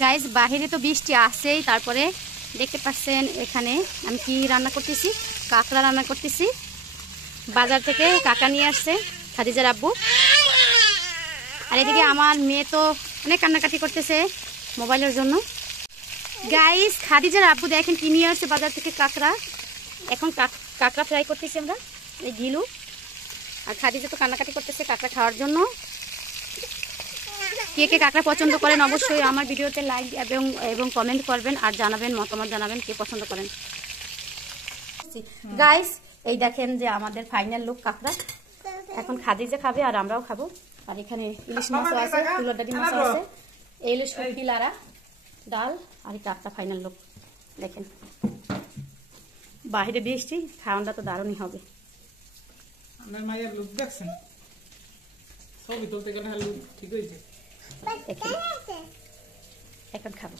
Guys বাহিরে তো বৃষ্টি আসছেই, তারপরে দেখতে পাচ্ছেন এখানে আমি কি রান্না করতেছি, কাঁকড়া রান্না করতেছি। বাজার থেকে কাকা নিয়ে আসছে খাদিজার আব্বু। আর এদিকে আমার মেয়ে তো অনেক কান্নাকাটি করতেছে মোবাইলের জন্য। গাইস খাদিজার আব্বু দেখেন কি নিয়ে আসছে বাজার থেকে, কাঁকড়া। এখন কাঁকড়া ফ্রাই করতেছি আমরা, এই ঘিলু। আর খাদিজা তো কান্নাকাটি করতেছে কাঁকড়া খাওয়ার জন্য। কে কে কাঁকড়া পছন্দ করেন অবশ্যই আমার ভিডিওতে লাইক এবং কমেন্ট করবেন, আর জানাবেন, মতামত জানাবেন কে পছন্দ করেন। গাইস এই দেখেন যে আমাদের ফাইনাল লুক কাঁকড়া। এখন খাদিজা খাবে আর আমরাও খাবো। আর এখানে ইলিশ মাছও আছে, তুলোর ডাডি মাছও আছে, ইলিশ শুটকি লাড়া, ডাল আর কাঁকড়া ফাইনাল লুক। দেখেন বাহিরে বৃষ্টি, খাওয়ানটা তো দারুণই হবে। আমার মায়ের লুক দেখছেন, ছবি তুলতে গেলে লুক ঠিক হয়েছে। এখন খাবো।